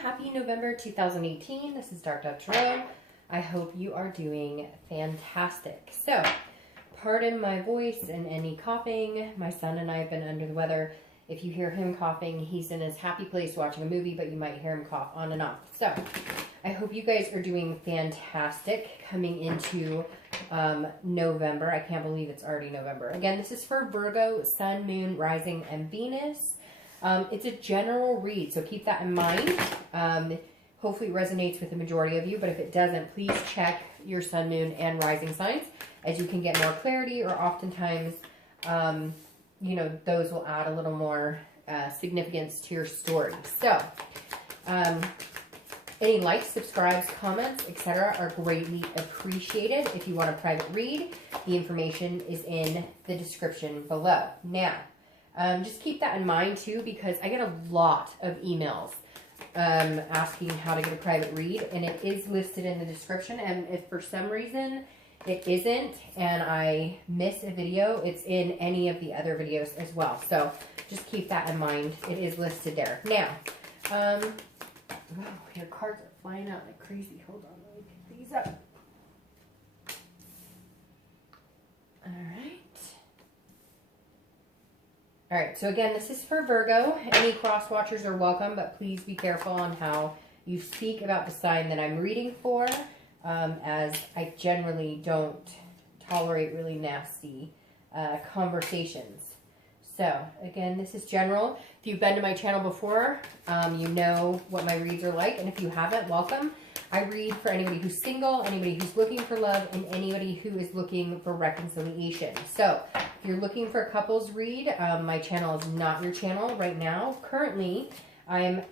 happy November 2018. This is Dark Dove Tarot. I hope you are doing fantastic. So, pardon my voice and any coughing. My son and I have been under the weather. If you hear him coughing, he's in his happy place watching a movie, but you might hear him cough on and off. So, I hope you guys are doing fantastic coming into November. I can't believe it's already November. Again, this is for Virgo, Sun, Moon, Rising, and Venus. It's a general read, so keep that in mind. Hopefully it resonates with the majority of you, but if it doesn't, please check your Sun, Moon, and Rising signs, as you can get more clarity, or oftentimes, you know, those will add a little more significance to your story. So, any likes, subscribes, comments, etc. are greatly appreciated. If you want a private read, the information is in the description below. Now, just keep that in mind too, because I get a lot of emails asking how to get a private read, and it is listed in the description. And if for some reason it isn't and I miss a video, it's in any of the other videos as well. So just keep that in mind. It is listed there. Now, oh, your cards are flying out like crazy. Hold on, let me pick these up. All right, so again, this is for Virgo. Any cross watchers are welcome, but please be careful on how you speak about the sign that I'm reading for, as I generally don't tolerate really nasty conversations. So, again, this is general. If you've been to my channel before, you know what my reads are like, and if you haven't, welcome. I read for anybody who's single, anybody who's looking for love, and anybody who is looking for reconciliation. So, if you're looking for a couples read, my channel is not your channel right now. Currently, I'm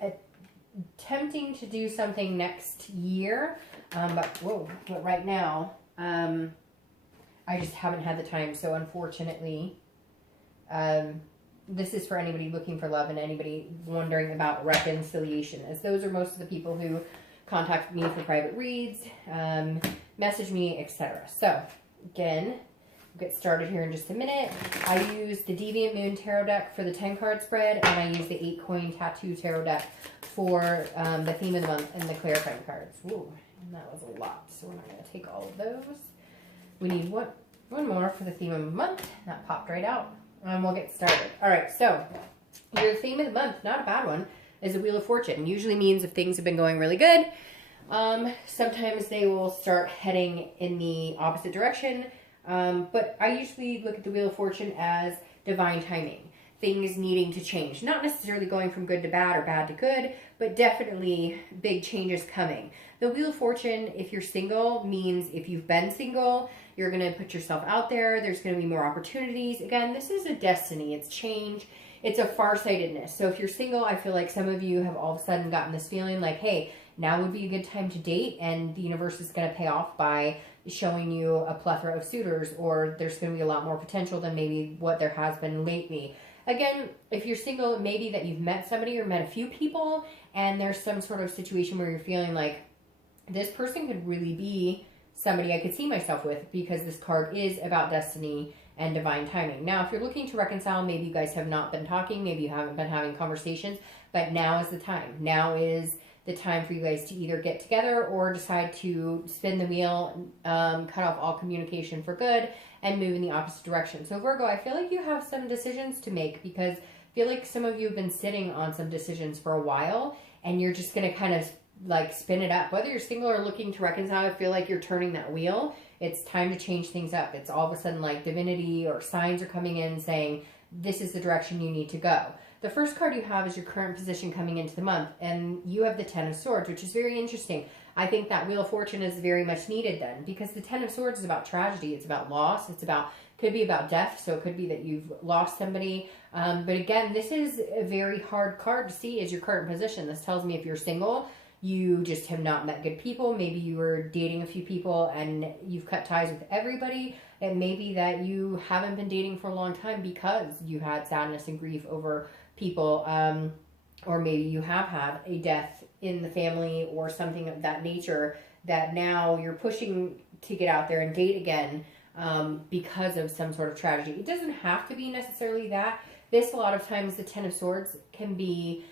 attempting to do something next year, but right now, I just haven't had the time. So, unfortunately, this is for anybody looking for love and anybody wondering about reconciliation, as those are most of the people who contact me for private reads, message me, etc. So, again, we'll get started here in just a minute. I use the Deviant Moon Tarot deck for the 10-card spread, and I use the 8-coin tattoo tarot deck for the theme of the month and the clarifying cards. Ooh, and that was a lot, so we're not going to take all of those. We need one more for the theme of the month. That popped right out, and we'll get started. All right, so your theme of the month, not a bad one, is a Wheel of Fortune. Usually means if things have been going really good, sometimes they will start heading in the opposite direction. But I usually look at the Wheel of Fortune as divine timing. Things needing to change. Not necessarily going from good to bad or bad to good, but definitely big changes coming. The Wheel of Fortune, if you're single, means if you've been single, you're going to put yourself out there. There's going to be more opportunities. Again, this is a destiny. It's change. It's a farsightedness. So if you're single, I feel like some of you have all of a sudden gotten this feeling like, hey, now would be a good time to date, and the universe is going to pay off by showing you a plethora of suitors, or there's going to be a lot more potential than maybe what there has been lately. Again, if you're single, it may be that you've met somebody or met a few people, and there's some sort of situation where you're feeling like this person could really be somebody I could see myself with, because this card is about destiny and divine timing. Now, if you're looking to reconcile, maybe you guys have not been talking, maybe you haven't been having conversations, but now is the time. Now is the time for you guys to either get together or decide to spin the wheel, cut off all communication for good, and move in the opposite direction. So Virgo, I feel like you have some decisions to make, because I feel like some of you have been sitting on some decisions for a while, and you're just going to kind of like spin it up. Whether you're single or looking to reconcile, I feel like you're turning that wheel. It's time to change things up. It's all of a sudden like divinity or signs are coming in saying, this is the direction you need to go. The first card you have is your current position coming into the month, and you have the 10 of Swords, which is very interesting. I think that Wheel of Fortune is very much needed then, because the 10 of Swords is about tragedy. It's about loss. It's about, could be about death, so it could be that you've lost somebody. But again, this is a very hard card to see as your current position. This tells me if you're single, you just have not met good people. Maybe you were dating a few people and you've cut ties with everybody. It may be that you haven't been dating for a long time because you had sadness and grief over people, or maybe you have had a death in the family or something of that nature that now you're pushing to get out there and date again because of some sort of tragedy. It doesn't have to be necessarily that. This, a lot of times, the 10 of Swords can be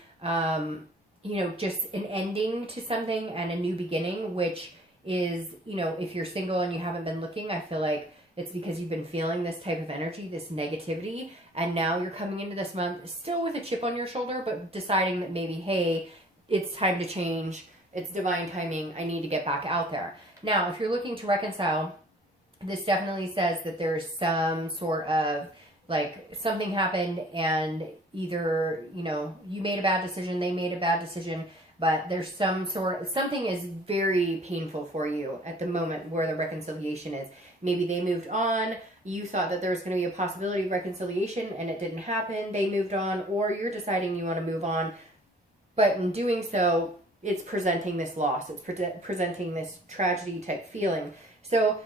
you know, just an ending to something and a new beginning, which is, you know, if you're single and you haven't been looking, I feel like it's because you've been feeling this type of energy, this negativity, and now you're coming into this month still with a chip on your shoulder, but deciding that maybe, hey, it's time to change, it's divine timing, I need to get back out there. Now, if you're looking to reconcile, this definitely says that there's some sort of, like, something happened and either, you know, you made a bad decision, they made a bad decision, but there's something is very painful for you at the moment where the reconciliation is. Maybe they moved on, you thought that there was going to be a possibility of reconciliation and it didn't happen, they moved on, or you're deciding you want to move on, but in doing so, it's presenting this loss, it's presenting this tragedy type feeling. So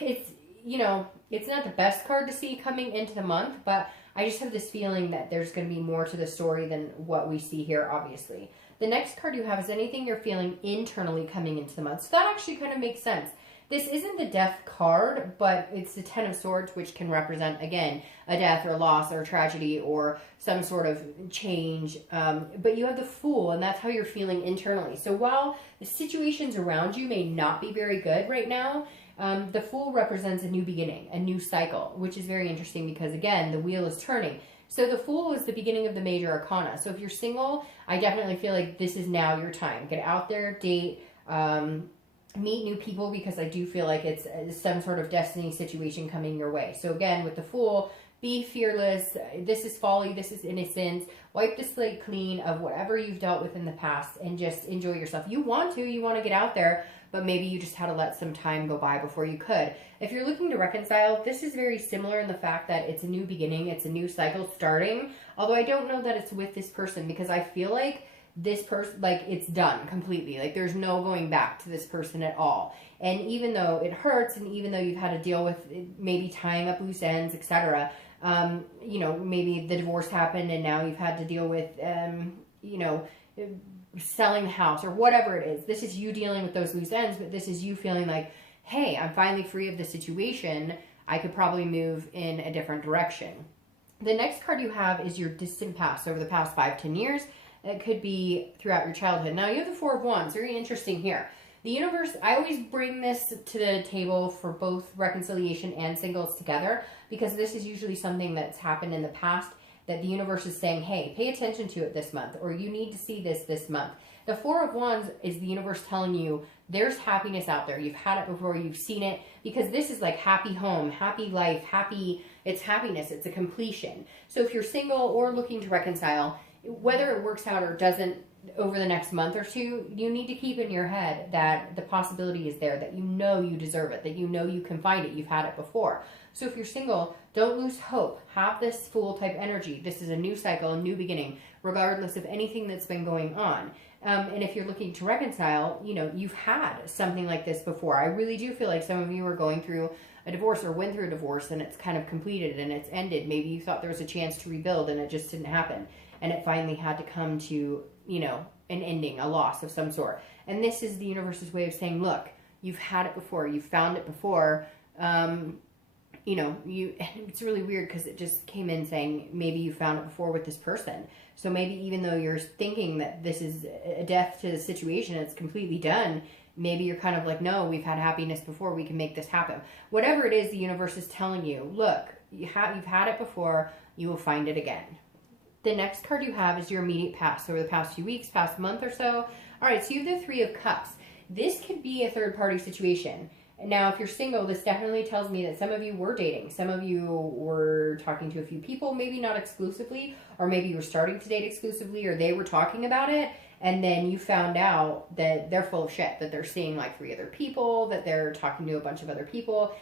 it's, you know, it's not the best card to see coming into the month, but I just have this feeling that there's going to be more to the story than what we see here, obviously. The next card you have is anything you're feeling internally coming into the month. So that actually kind of makes sense. This isn't the death card, but it's the Ten of Swords, which can represent, again, a death or loss or tragedy or some sort of change. But you have the Fool, and that's how you're feeling internally. So while the situations around you may not be very good right now, the Fool represents a new beginning, a new cycle, which is very interesting because, again, the wheel is turning. So the Fool is the beginning of the major arcana. So if you're single, I definitely feel like this is now your time. Get out there, date, meet new people, because I do feel like it's some sort of destiny situation coming your way. So again, with the Fool, be fearless. This is folly. This is innocence. Wipe the slate clean of whatever you've dealt with in the past and just enjoy yourself. You want to get out there, but maybe you just had to let some time go by before you could. If you're looking to reconcile, this is very similar in the fact that it's a new beginning. It's a new cycle starting. Although I don't know that it's with this person, because I feel like this person, like, it's done completely. Like, there's no going back to this person at all. And even though it hurts, and even though you've had to deal with maybe tying up loose ends, etc., you know, maybe the divorce happened and now you've had to deal with, you know, selling the house or whatever it is. This is you dealing with those loose ends, but this is you feeling like, hey, I'm finally free of the situation. I could probably move in a different direction. The next card you have is your distant past, over the past 5-10 years. It could be throughout your childhood. Now, you have the Four of Wands. Very interesting here. The universe, I always bring this to the table for both reconciliation and singles together, because this is usually something that's happened in the past that the universe is saying, hey, pay attention to it this month, or you need to see this month. The Four of Wands is the universe telling you there's happiness out there. You've had it before, you've seen it, because this is like happy home, happy life, it's happiness, it's a completion. So if you're single or looking to reconcile, whether it works out or doesn't over the next month or two, you need to keep in your head that the possibility is there, that you know you deserve it, that you know you can find it, you've had it before. So if you're single, don't lose hope. Have this Fool type energy. This is a new cycle, a new beginning, regardless of anything that's been going on. And if you're looking to reconcile, you know, you've had something like this before. I really do feel like some of you are going through a divorce or went through a divorce and it's kind of completed and it's ended. Maybe you thought there was a chance to rebuild and it just didn't happen. And it finally had to come to, you know, an ending, a loss of some sort. And this is the universe's way of saying, look, you've had it before, you've found it before. You know, it's really weird because it just came in saying maybe you found it before with this person. So maybe even though you're thinking that this is a death to the situation, it's completely done, maybe you're kind of like, no, we've had happiness before, we can make this happen. Whatever it is, the universe is telling you, look, you've had it before, you will find it again. The next card you have is your immediate past, over the past few weeks, past month or so. All right, so you have the Three of Cups. This could be a third-party situation. Now, if you're single, this definitely tells me that some of you were dating. Some of you were talking to a few people, maybe not exclusively, or maybe you were starting to date exclusively, or they were talking about it, and then you found out that they're full of shit, that they're seeing like 3 other people, that they're talking to a bunch of other people.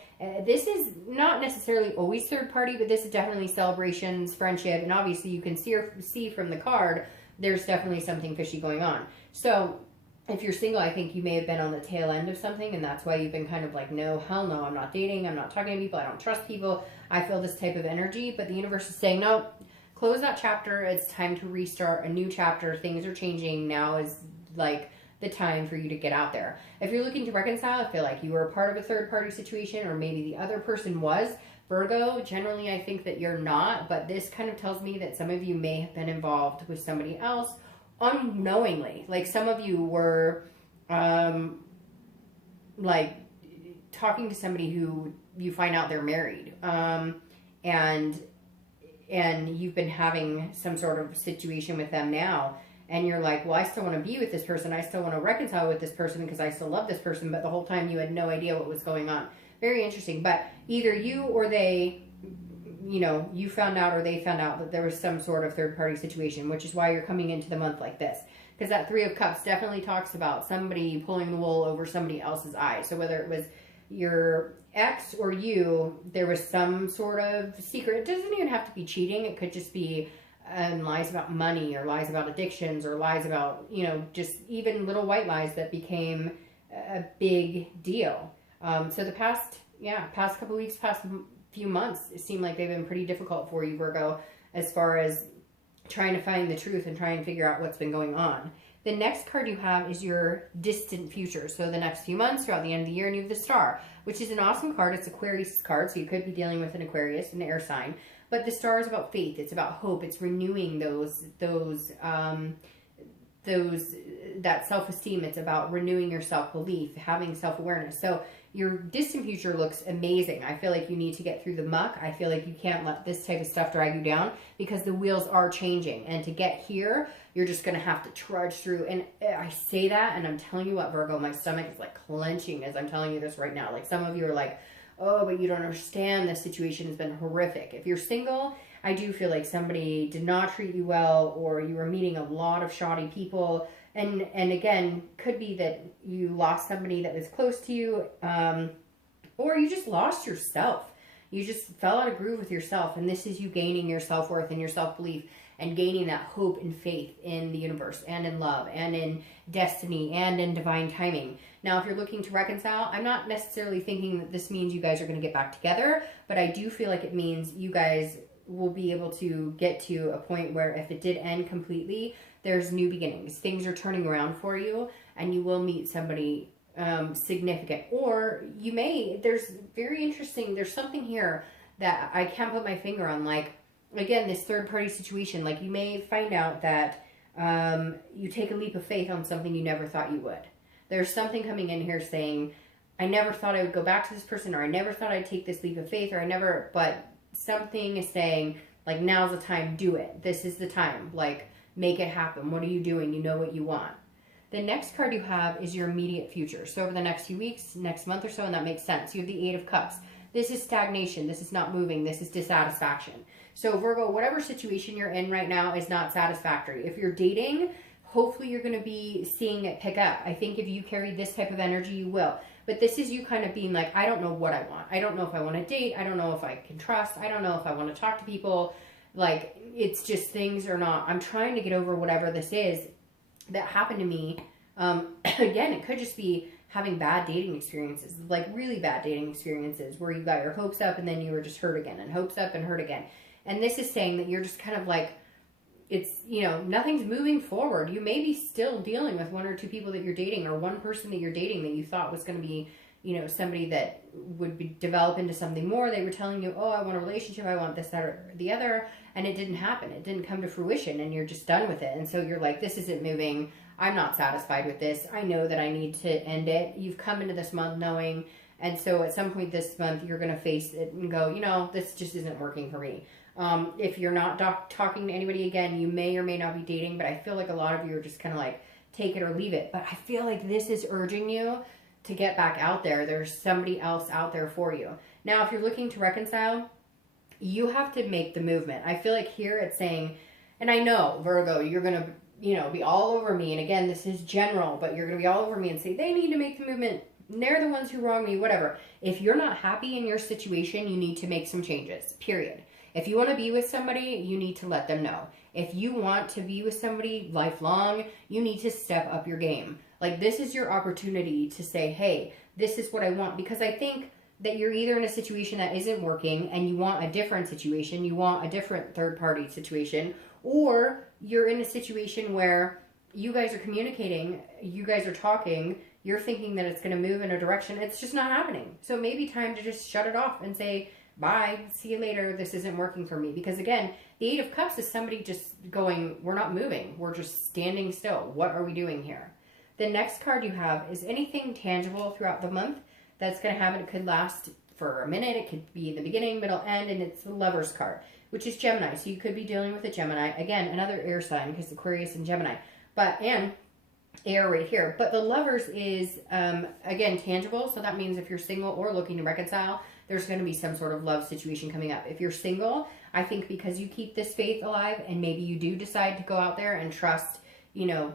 This is not necessarily always third party, but this is definitely celebrations, friendship, and obviously you can see from the card, there's definitely something fishy going on. So if you're single, I think you may have been on the tail end of something, and that's why you've been kind of like, no, hell no, I'm not dating, I'm not talking to people, I don't trust people, I feel this type of energy. But the universe is saying, no, close that chapter, it's time to restart a new chapter, things are changing, now is like the time for you to get out there. If you're looking to reconcile, I feel like you were a part of a third-party situation, or maybe the other person was. Virgo, generally I think that you're not, but this kind of tells me that some of you may have been involved with somebody else, unknowingly. Like some of you were like talking to somebody who you find out they're married, and you've been having some sort of situation with them now, and you're like, well, I still want to be with this person, I still want to reconcile with this person because I still love this person, but the whole time you had no idea what was going on. Very interesting. But either you or they, you know, you found out or they found out that there was some sort of third party situation, which is why you're coming into the month like this. Because that Three of Cups definitely talks about somebody pulling the wool over somebody else's eyes. So whether it was your ex or you, there was some sort of secret. It doesn't even have to be cheating. It could just be lies about money, or lies about addictions, or lies about, you know, just even little white lies that became a big deal. So the past couple weeks, past few months, it seemed like they've been pretty difficult for you, Virgo, as far as trying to find the truth and try and figure out what's been going on. The next card you have is your distant future. So the next few months, throughout the end of the year, and you have the Star, which is an awesome card. It's Aquarius card, so you could be dealing with an Aquarius, an air sign. But the Star is about faith. It's about hope. It's renewing that self-esteem. It's about renewing your self-belief, having self-awareness. So your distant future looks amazing. I feel like you need to get through the muck. I feel like you can't let this type of stuff drag you down, because the wheels are changing. And to get here, you're just going to have to trudge through. And I say that, and I'm telling you what, Virgo, my stomach is like clenching as I'm telling you this right now. Like some of you are like, oh, but you don't understand. This situation has been horrific. If you're single, I do feel like somebody did not treat you well, or you were meeting a lot of shoddy people. And again, could be that you lost somebody that was close to you, or you just lost yourself. You just fell out of groove with yourself, and this is you gaining your self-worth and your self-belief, and gaining that hope and faith in the universe, and in love, and in destiny, and in divine timing. Now, if you're looking to reconcile, I'm not necessarily thinking that this means you guys are going to get back together, but I do feel like it means you guys will be able to get to a point where if it did end completely, there's new beginnings. Things are turning around for you, and you will meet somebody significant. Or you may, there's something here that I can't put my finger on. Like, again, this third party situation, like you may find out that you take a leap of faith on something you never thought you would. There's something coming in here saying, I never thought I would go back to this person, or I never thought I'd take this leap of faith, but something is saying, like, now's the time, do it. This is the time. Like, make it happen. What are you doing? You know what you want. The next card you have is your immediate future. So over the next few weeks, next month or so, and that makes sense. You have the Eight of Cups. This is stagnation. This is not moving. This is dissatisfaction. So Virgo, whatever situation you're in right now is not satisfactory. If you're dating, hopefully you're going to be seeing it pick up. I think if you carry this type of energy, you will. But this is you kind of being like, I don't know what I want. I don't know if I want to date. I don't know if I can trust. I don't know if I want to talk to people. Like, it's just things are not, I'm trying to get over whatever this is that happened to me. Again, it could just be having bad dating experiences, like really bad dating experiences where you got your hopes up and then you were just hurt again, and hopes up and hurt again. And this is saying that you're just kind of like, it's, you know, nothing's moving forward. You may be still dealing with one or two people that you're dating, or one person that you're dating that you thought was going to be, you know, somebody that would develop into something more. They were telling you, oh, I want a relationship, I want this, that, or the other, and it didn't happen. It didn't come to fruition, and you're just done with it. And so you're like, this isn't moving. I'm not satisfied with this. I know that I need to end it. You've come into this month knowing, and so at some point this month, you're going to face it and go, you know, this just isn't working for me. If you're not talking to anybody again, you may or may not be dating, but I feel like a lot of you are just kind of like, take it or leave it. But I feel like this is urging you to get back out there. There's somebody else out there for you. Now, if you're looking to reconcile, you have to make the movement. I feel like here it's saying, and I know, Virgo, you're going to, you know, be all over me. And again, this is general, but you're going to be all over me and say, they need to make the movement. They're the ones who wrong me, whatever. If you're not happy in your situation, you need to make some changes, period. If you want to be with somebody, you need to let them know. If you want to be with somebody lifelong, you need to step up your game. Like, this is your opportunity to say, hey, this is what I want. Because I think that you're either in a situation that isn't working and you want a different situation, you want a different third-party situation, or you're in a situation where you guys are communicating, you guys are talking, you're thinking that it's going to move in a direction, it's just not happening. So maybe time to just shut it off and say, bye, see you later, this isn't working for me. Because again, the Eight of Cups is somebody just going, we're not moving, we're just standing still. What are we doing here? The next card you have is anything tangible throughout the month that's going to happen. It could last for a minute, it could be the beginning, middle, end, and it's the Lovers card, which is Gemini. So you could be dealing with a Gemini. Again, another air sign, because Aquarius and Gemini. And air right here. But the Lovers is, again, tangible. So that means if you're single or looking to reconcile, there's going to be some sort of love situation coming up. If you're single, I think because you keep this faith alive and maybe you do decide to go out there and trust, you know,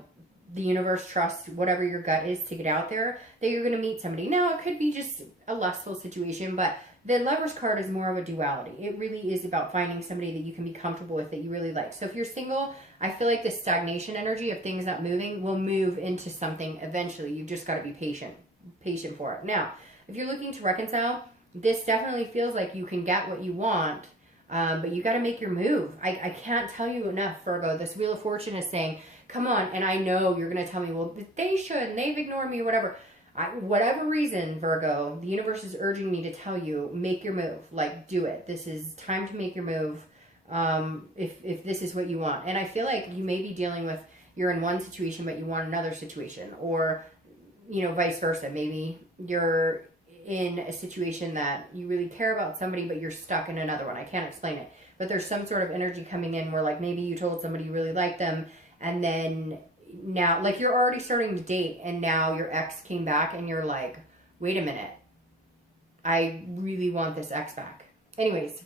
the universe, trust whatever your gut is to get out there, that you're going to meet somebody. Now, it could be just a lustful situation, but the Lovers card is more of a duality. It really is about finding somebody that you can be comfortable with, that you really like. So if you're single, I feel like this stagnation energy of things not moving will move into something eventually. You've just got to be patient for it. Now, if you're looking to reconcile, this definitely feels like you can get what you want, but you got to make your move. I can't tell you enough, Virgo. This Wheel of Fortune is saying, come on. And I know you're going to tell me, well, they should, and they've ignored me, whatever. Whatever reason, Virgo, the universe is urging me to tell you, make your move. Like, do it. This is time to make your move, if this is what you want. And I feel like you may be dealing with, you're in one situation, but you want another situation. Or, you know, vice versa. Maybe you're in a situation that you really care about somebody, but you're stuck in another one. I can't explain it. But there's some sort of energy coming in where, like, maybe you told somebody you really liked them, and then now, like, you're already starting to date, and now your ex came back, and you're like, wait a minute, I really want this ex back. Anyways,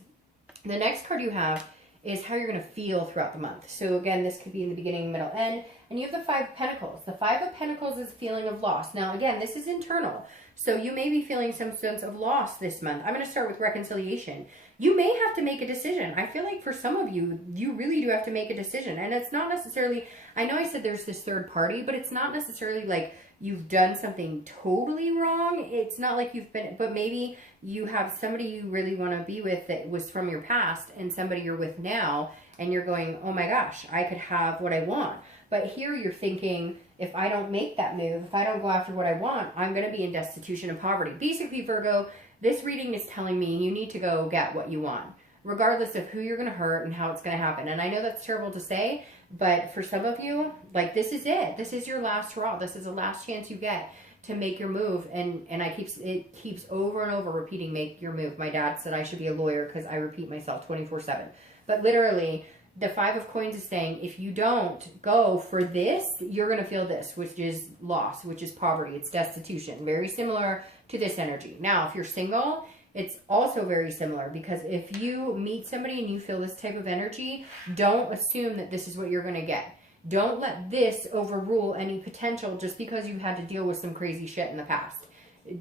the next card you have is how you're going to feel throughout the month. So again, this could be in the beginning, middle, end, and you have the Five of Pentacles. The Five of Pentacles is a feeling of loss. Now, again, this is internal, so you may be feeling some sense of loss this month. I'm going to start with reconciliation. You may have to make a decision. I feel like for some of you, you really do have to make a decision. And it's not necessarily, I know I said there's this third party, but it's not necessarily like you've done something totally wrong. It's not like you've been, but maybe you have somebody you really want to be with that was from your past, and somebody you're with now, and you're going, oh my gosh, I could have what I want. But here you're thinking, if I don't make that move, if I don't go after what I want, I'm going to be in destitution and poverty. Basically, Virgo, this reading is telling me you need to go get what you want, regardless of who you're going to hurt and how it's going to happen. And I know that's terrible to say, but for some of you, like, this is it. This is your last hurrah. This is the last chance you get to make your move. And it keeps over and over repeating, make your move. My dad said I should be a lawyer because I repeat myself 24/7. But literally, the Five of Coins is saying, if you don't go for this, you're going to feel this, which is loss, which is poverty. It's destitution. Very similar to this energy. Now, if you're single, it's also very similar, because if you meet somebody and you feel this type of energy, don't assume that this is what you're going to get. Don't let this overrule any potential just because you had to deal with some crazy shit in the past.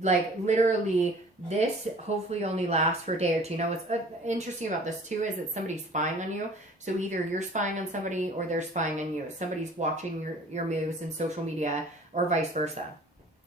Like, literally, this hopefully only lasts for a day or two. You know, what's interesting about this too is that somebody's spying on you. So either you're spying on somebody or they're spying on you. Somebody's watching your moves in social media, or vice versa.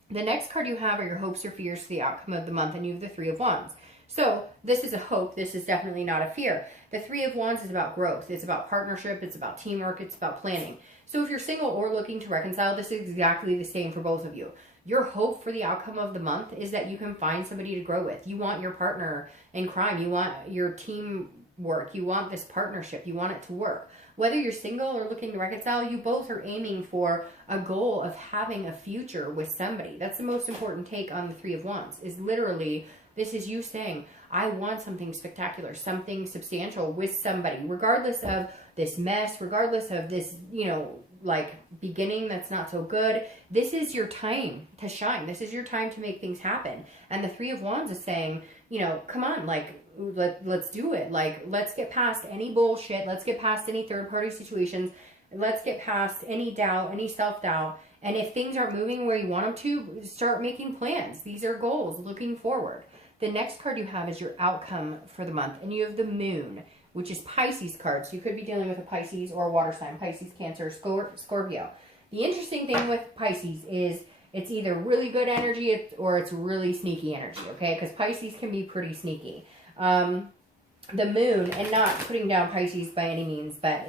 The next card you have are your hopes or fears for the outcome of the month, and you have the Three of Wands. So this is a hope. This is definitely not a fear. The Three of Wands is about growth. It's about partnership. It's about teamwork. It's about planning. So if you're single or looking to reconcile, this is exactly the same for both of you. Your hope for the outcome of the month is that you can find somebody to grow with. You want your partner in crime. You want your teamwork. You want this partnership. You want it to work. Whether you're single or looking to reconcile, you both are aiming for a goal of having a future with somebody. That's the most important take on the Three of Wands, is literally, this is you saying, I want something spectacular, something substantial with somebody, regardless of this mess, regardless of this, you know, like, beginning that's not so good. This is your time to shine. This is your time to make things happen. And the Three of Wands is saying, you know, come on, like, let's do it. Like, let's get past any bullshit. Let's get past any third-party situations. Let's get past any doubt, any self-doubt. And if things aren't moving where you want them to, start making plans. These are goals, looking forward. The next card you have is your outcome for the month. And you have the Moon, which is Pisces card. So you could be dealing with a Pisces or a water sign, Pisces, Cancer, Scorpio. The interesting thing with Pisces is it's either really good energy or it's really sneaky energy, okay? Because Pisces can be pretty sneaky. The Moon, and not putting down Pisces by any means, but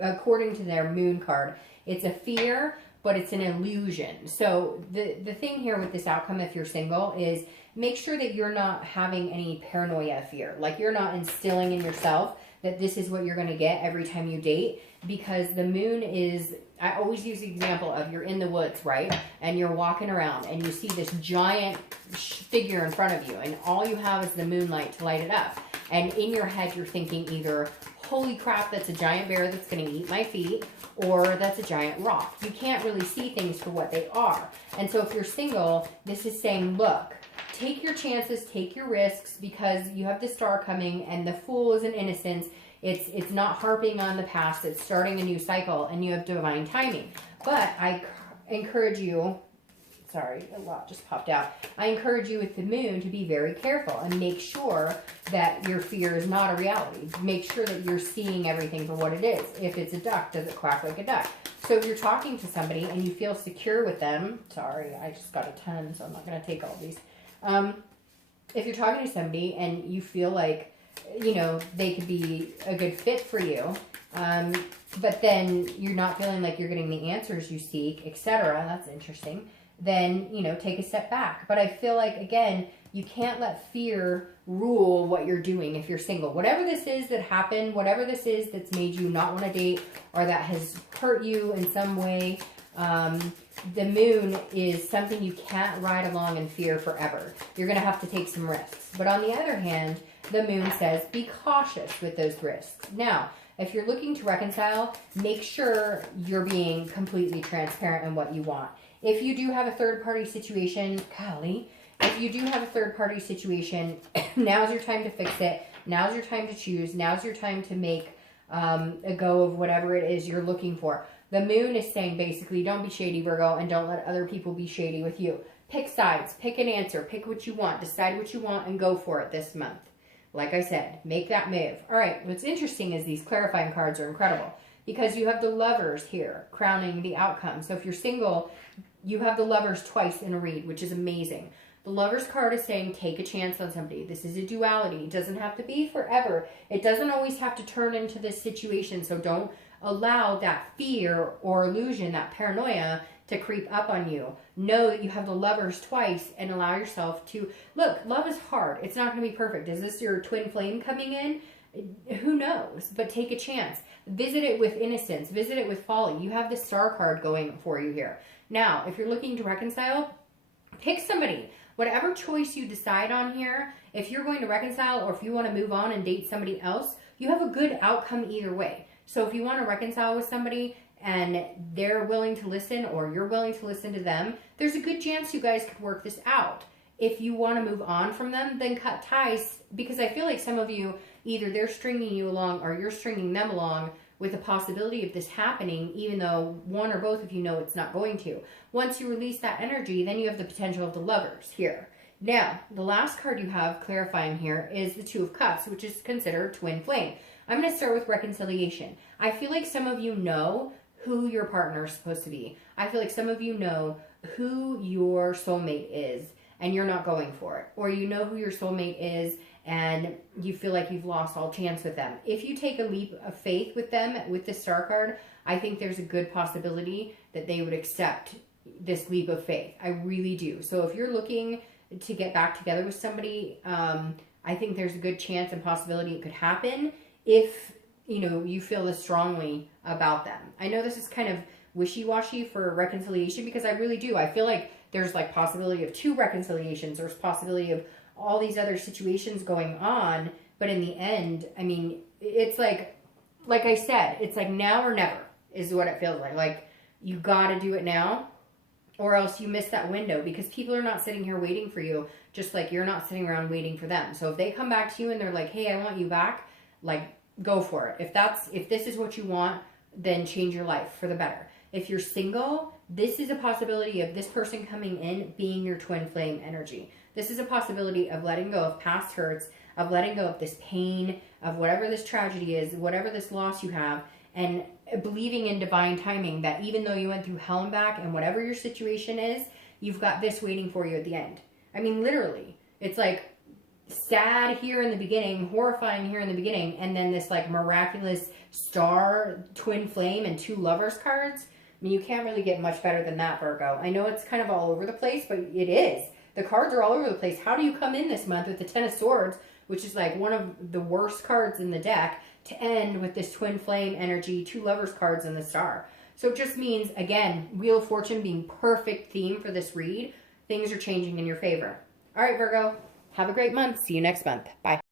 according to their Moon card, it's a fear, but it's an illusion. So the thing here with this outcome, if you're single, is make sure that you're not having any paranoia fear. Like you're not instilling in yourself that this is what you're going to get every time you date, because the moon is, I always use the example of you're in the woods, right? And you're walking around and you see this giant figure in front of you and all you have is the moonlight to light it up. And in your head, you're thinking either, holy crap, that's a giant bear that's going to eat my feet, or that's a giant rock. You can't really see things for what they are. And so if you're single, this is saying, look, take your chances, take your risks, because you have the star coming and the Fool is an innocence. It's not harping on the past. It's starting a new cycle and you have divine timing. But I encourage you, sorry, a lot just popped out. I encourage you with the moon to be very careful and make sure that your fear is not a reality. Make sure that you're seeing everything for what it is. If it's a duck, does it quack like a duck? So if you're talking to somebody and you feel secure with them, sorry, I just got a 10, so I'm not going to take all these. If you're talking to somebody and you feel like, you know, they could be a good fit for you, but then you're not feeling like you're getting the answers you seek, etc., that's interesting, then, you know, take a step back. But I feel like, again, you can't let fear rule what you're doing if you're single. Whatever this is that happened, whatever this is that's made you not want to date or that has hurt you in some way, the moon is something you can't ride along in fear forever. You're going to have to take some risks. But on the other hand, the moon says be cautious with those risks. Now, if you're looking to reconcile, make sure you're being completely transparent in what you want. If you do have a third-party situation, golly, if you do have a third-party situation, now's your time to fix it. Now's your time to choose. Now's your time to make a go of whatever it is you're looking for. The moon is saying basically don't be shady, Virgo, and don't let other people be shady with you. Pick sides, pick an answer, pick what you want, decide what you want, and go for it this month. Like I said, make that move. All right, what's interesting is these clarifying cards are incredible because you have the Lovers here crowning the outcome. So if you're single, you have the Lovers twice in a read, which is amazing. The Lovers card is saying take a chance on somebody. This is a duality. It doesn't have to be forever. It doesn't always have to turn into this situation, so don't allow that fear or illusion, that paranoia, to creep up on you. Know that you have the Lovers twice and allow yourself to, look, love is hard. It's not going to be perfect. Is this your twin flame coming in? Who knows? But take a chance. Visit it with innocence. Visit it with folly. You have the Star card going for you here. Now, if you're looking to reconcile, pick somebody. Whatever choice you decide on here, if you're going to reconcile or if you want to move on and date somebody else, you have a good outcome either way. So if you want to reconcile with somebody and they're willing to listen or you're willing to listen to them, there's a good chance you guys could work this out. If you want to move on from them, then cut ties, because I feel like some of you, either they're stringing you along or you're stringing them along with the possibility of this happening, even though one or both of you know it's not going to. Once you release that energy, then you have the potential of the Lovers here. Now, the last card you have clarifying here is the Two of Cups, which is considered twin flame. I'm going to start with reconciliation. I feel like some of you know who your partner is supposed to be. I feel like some of you know who your soulmate is and you're not going for it. Or you know who your soulmate is and you feel like you've lost all chance with them. If you take a leap of faith with them, with the Star card, I think there's a good possibility that they would accept this leap of faith. I really do. So if you're looking to get back together with somebody, I think there's a good chance and possibility it could happen if, you know, you feel this strongly about them. I know this is kind of wishy-washy for reconciliation because I really do. I feel like there's like possibility of 2 reconciliations. There's possibility of all these other situations going on. But in the end, I mean, it's like I said, it's like now or never is what it feels like. Like you got to do it now or else you miss that window, because people are not sitting here waiting for you, just like you're not sitting around waiting for them. So if they come back to you and they're like, hey, I want you back, like, go for it. If this is what you want, then change your life for the better. If you're single, this is a possibility of this person coming in being your twin flame energy. This is a possibility of letting go of past hurts, of letting go of this pain, of whatever this tragedy is, whatever this loss you have, and believing in divine timing that even though you went through hell and back and whatever your situation is, you've got this waiting for you at the end. I mean, literally, it's like sad here in the beginning, horrifying here in the beginning, and then this like miraculous Star, twin flame, and 2 Lovers cards. mean, you can't really get much better than that, Virgo. I know it's kind of all over the place, but it is. The cards are all over the place. How do you come in this month with the Ten of Swords, which is like one of the worst cards in the deck, to end with this Twin Flame energy, 2 Lovers cards, and the Star? So it just means, again, Wheel of Fortune being perfect theme for this read. Things are changing in your favor. All right, Virgo. Have a great month. See you next month. Bye.